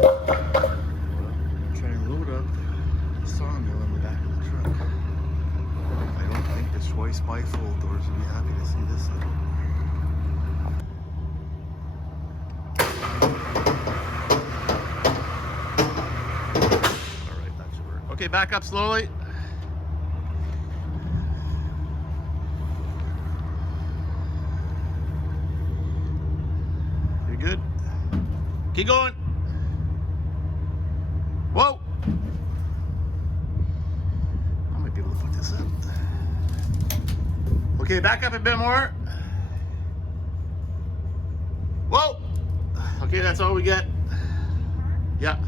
Try and load up the sawmill in the back of the truck. I don't think the Choice bifold doors would be happy to see this thing. Alright, that should work. Okay, back up slowly. You're good. Keep going. Whoa! I might be able to put this up. Okay, back up a bit more. Whoa! Okay, that's all we get. Yeah.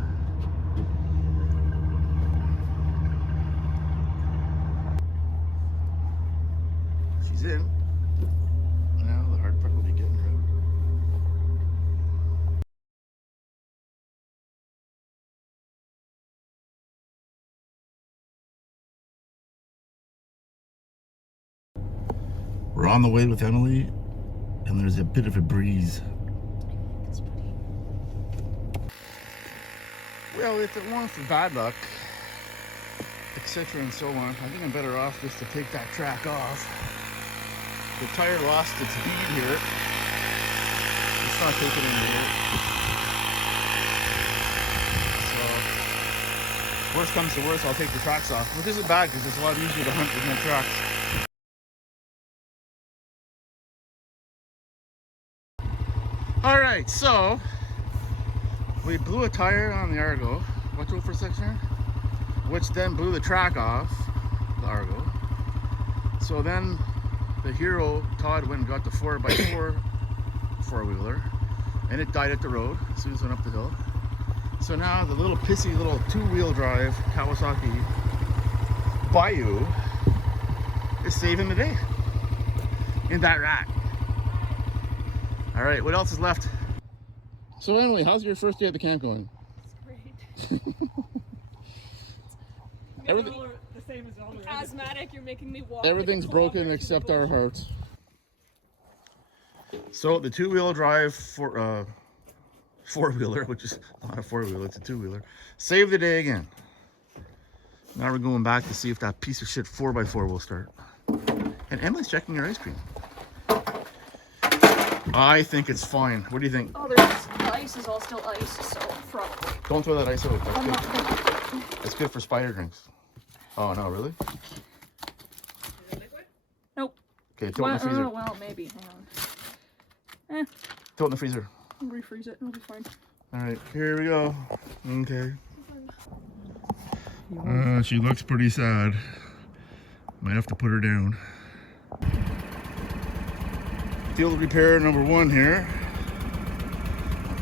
She's in. Now the hard part will be getting her out. We're on the way with Emily, and there's a bit of a breeze. Well, if it weren't for bad luck, etc. and so on, I think I'm better off just to take that track off. The tire lost its bead here. It's not taking anywhere. So, worst comes to worst, I'll take the tracks off, which isn't bad because it's a lot easier to hunt with no tracks. Alright, so we blew a tire on the Argo. Watch out for a second here. Which then blew the track off the Argo. So then the Hero, Todd went and got the 4x4 four-wheeler, and it died at the road as soon as it went up the hill. So now the little pissy little two-wheel drive Kawasaki Bayou is saving the day in that rat. All right, what else is left? So Emily, how's your first day at the camp going? It's great. Everything, all are the same as all the asthmatic, you're making me walk. everything's like broken except our hearts. So the two-wheel drive for four-wheeler, which is not a four-wheeler, it's a two-wheeler, saved the day again. Now we're going back to see if that piece of shit 4x4 will start. And Emily's checking her ice cream. I think it's fine. What do you think? Oh, the ice is all still ice, so probably. Don't throw that ice out. That's I'm good. not gonna. It's good for spider drinks. Oh no, really? Nope. Okay, throw it in the freezer. Well, maybe. Hang on. Throw it in the freezer. I'll refreeze it. It'll be fine. All right, here we go. Okay. She looks pretty sad. Might have to put her down. Field repair number one here.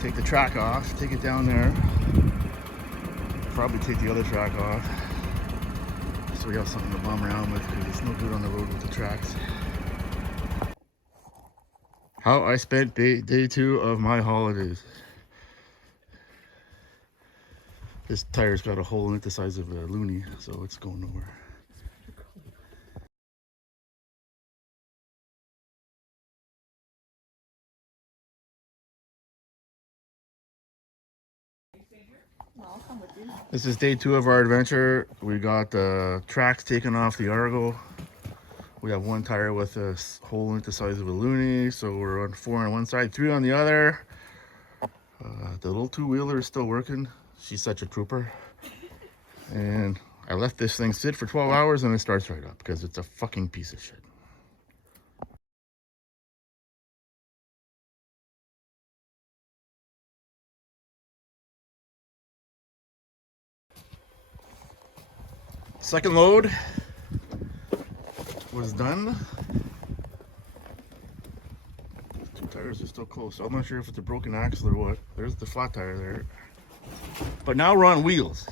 Take the track off, take it down there. Probably take the other track off. So we have something to bum around with because it's no good on the road with the tracks. How I spent day two of my holidays. This tire's got a hole in it the size of a loony, so it's going nowhere. I'll come with you. This is day two of our adventure. We got the tracks taken off the Argo. We have one tire with a hole in it the size of a loony, so we're on 4 on one side, 3 on the other. The little two-wheeler is still working. She's such a trooper. And I left this thing sit for 12 hours and it starts right up because it's a fucking piece of shit. Second load was done. Two tires are still close. I'm not sure if it's a broken axle or what. There's the flat tire there. But now we're on wheels.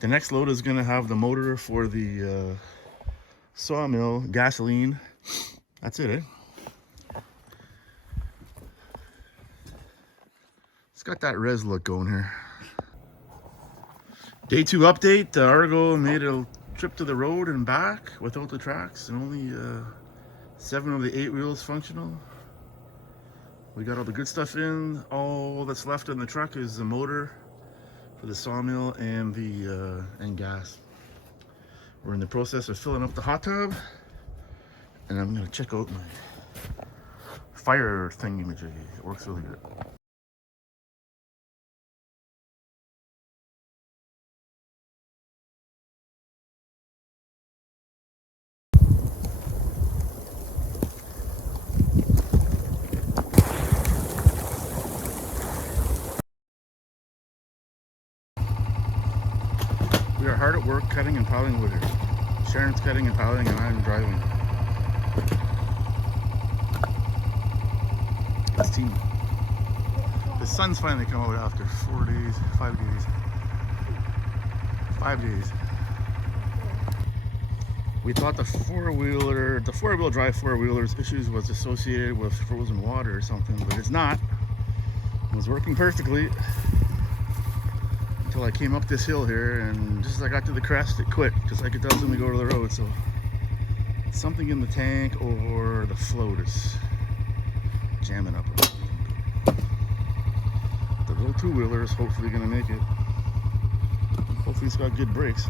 The next load is gonna have the motor for the sawmill, gasoline. That's it, eh? It's got that res look going here. Day two update, the Argo made a trip to the road and back without the tracks and only 7 of the 8 wheels functional. We got all the good stuff in. All that's left in the truck is the motor for the sawmill and the and gas. We're in the process of filling up the hot tub, and I'm gonna check out my fire thingy-majiggy. It works really good. We are hard at work cutting and piling wood here. Sharon's cutting and piling, and I'm driving. It's team. The sun's finally come out after 4 days, 5 days. 5 days. We thought the four-wheel drive four-wheeler's issues was associated with frozen water or something, but it's not. It was working perfectly until I came up this hill here, and just as I got to the crest, it quit, just like it does when we go to the road. So it's something in the tank or the float is jamming up. The little two-wheeler is hopefully going to make it. Hopefully it's got good brakes.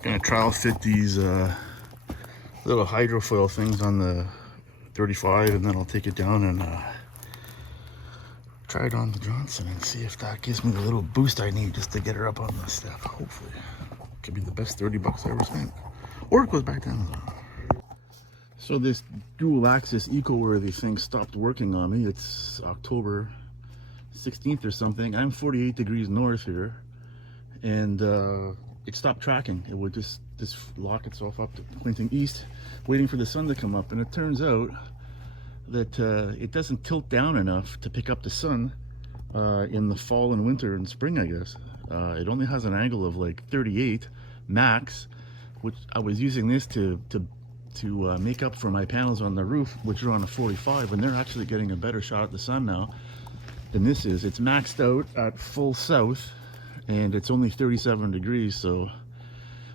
Gonna trial fit these little hydrofoil things on the 35, and then I'll take it down and try it on the Johnson and see if that gives me the little boost I need just to get her up on the step. Hopefully, could be the best $30 I ever spent, or it goes back down. So this dual axis eco-worthy thing stopped working on me. It's October 16th or something. I'm 48 degrees north here, and it stopped tracking. It would just lock itself up to pointing east, waiting for the sun to come up. And it turns out that it doesn't tilt down enough to pick up the sun in the fall and winter and spring, I guess. It only has an angle of like 38 max, which I was using this to make up for my panels on the roof, which are on a 45, and they're actually getting a better shot at the sun now than this is. It's maxed out at full south, and it's only 37 degrees. So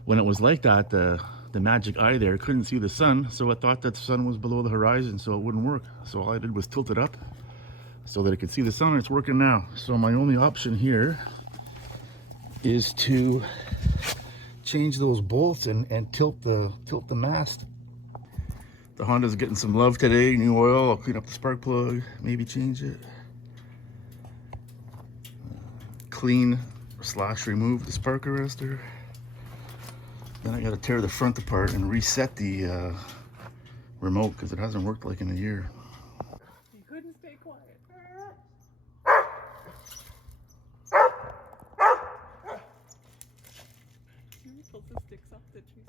when it was like that, the magic eye there couldn't see the sun, so it thought that the sun was below the horizon, so it wouldn't work. So all I did was tilt it up so that it could see the sun, and it's working now. So my only option here is to change those bolts and tilt the mast. The Honda's getting some love today. New oil. I'll clean up the spark plug, maybe change it, clean / remove the spark arrestor. Then I got to tear the front apart and reset the remote, because it hasn't worked like in a year. You couldn't stay quiet. You're supposed to stick up the tree.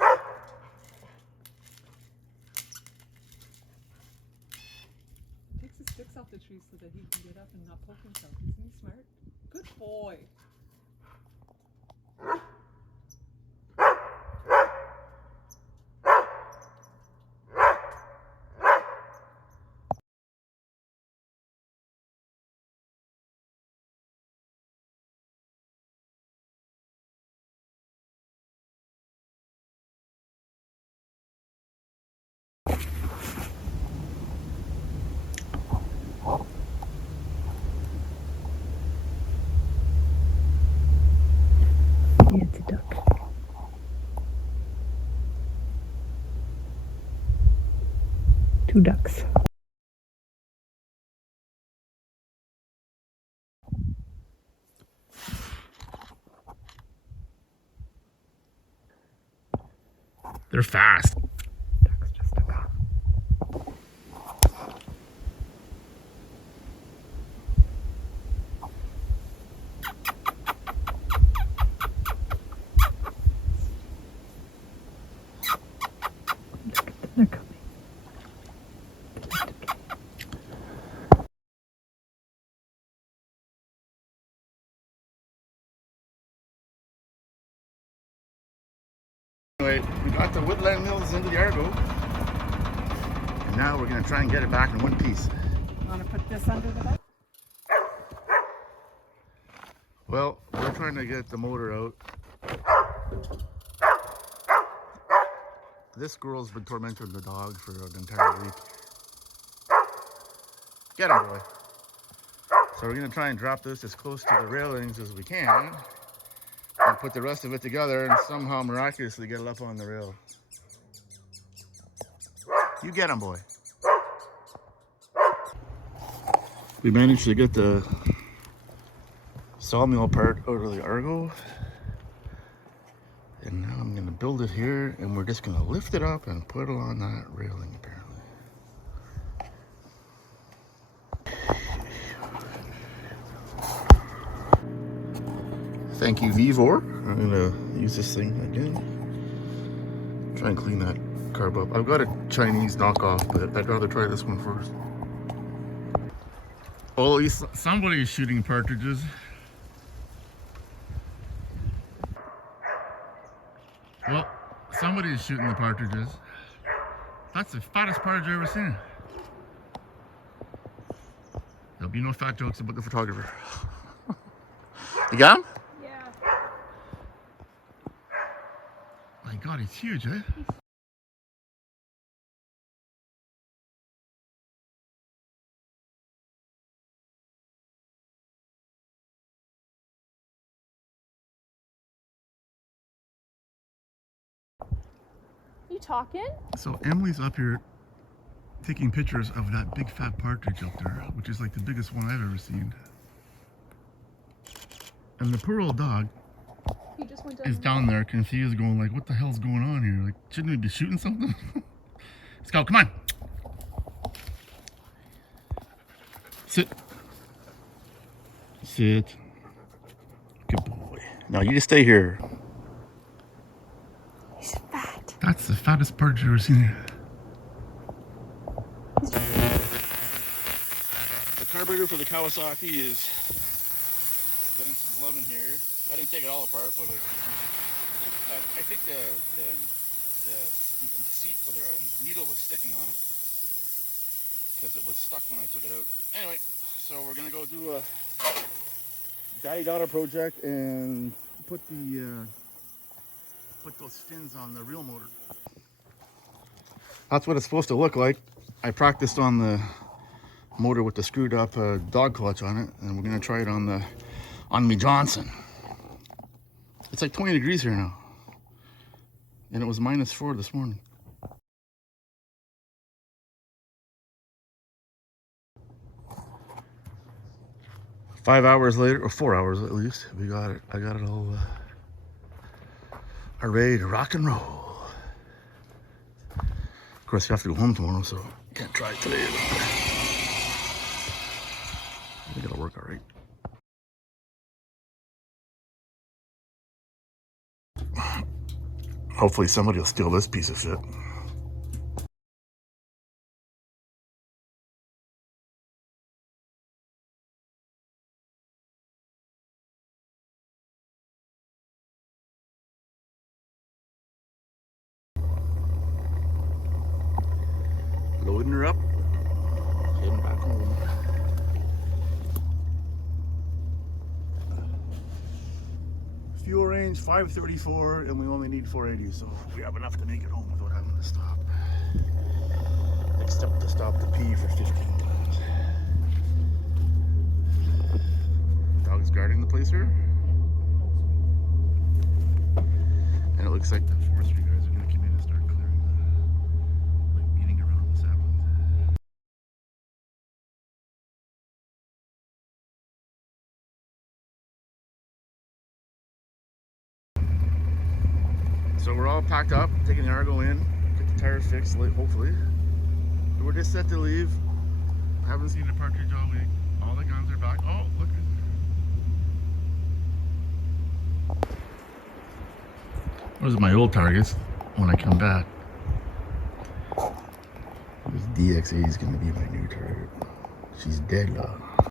Takes the sticks off the tree so that he can get up and not poke himself. Isn't he smart? Good boy. Yeah, it's a duck. Two ducks. They're fast. Ducks just took off. They're coming. Anyway, we got the woodland mills into the Argo, and now we're going to try and get it back in one piece. You want to put this under the bed? Well, we're trying to get the motor out. This squirrel's been tormenting the dog for an entire week. Get him, boy. So we're gonna try and drop this as close to the railings as we can and put the rest of it together and somehow miraculously get it up on the rail. You get him, boy. We managed to get the sawmill part out of the Argo. And now I'm gonna build it here and we're just gonna lift it up and put it on that railing apparently. Thank you, Vivor. I'm gonna use this thing again. Try and clean that carb up. I've got a Chinese knockoff, but I'd rather try this one first. Well, at least somebody is shooting partridges. Well, somebody is shooting the partridges. That's the fattest partridge I've ever seen. There'll be no fat jokes about the photographer. You got him? Yeah. My God, he's huge, eh? You talking? So Emily's up here taking pictures of that big fat partridge up there, which is like the biggest one I've ever seen. And the poor old dog He just went is down there confused, going like, what the hell's going on here? Like, shouldn't we be shooting something? Let's go, come on. Sit. Sit. Good boy. Now you just stay here. He's fat. That's the fattest partridge I've ever seen. The carburetor for the Kawasaki is getting some love in here. I didn't take it all apart, but I think the seat or the needle was sticking on it because it was stuck when I took it out. Anyway, so we're gonna go do a daddy-daughter project and put those fins on the real motor. That's what it's supposed to look like. I practiced on the motor with the screwed up dog clutch on it, and we're gonna try it on me Johnson. It's like 20 degrees here now, and it was -4 this morning. Five hours later, or 4 hours at least, we got it. I got it all ready to rock and roll. Of course, you have to go home tomorrow, so can't try it today. I think it'll work all right. Hopefully somebody will steal this piece of shit. Loading her up, heading back home. Fuel range 534, and we only need 480, so we have enough to make it home without having to stop. Except to stop to pee for 15 times. Dog's guarding the place here. And it looks like the forestry guys are going to come in and start clearing the, like, weeding around the saplings. So we're all packed up, taking the Argo in, get the tires fixed, hopefully. We're just set to leave. Haven't seen a partridge all week. All the guns are back. Oh, look. Those are my old targets when I come back. This DX8 is going to be my new target. She's dead, love.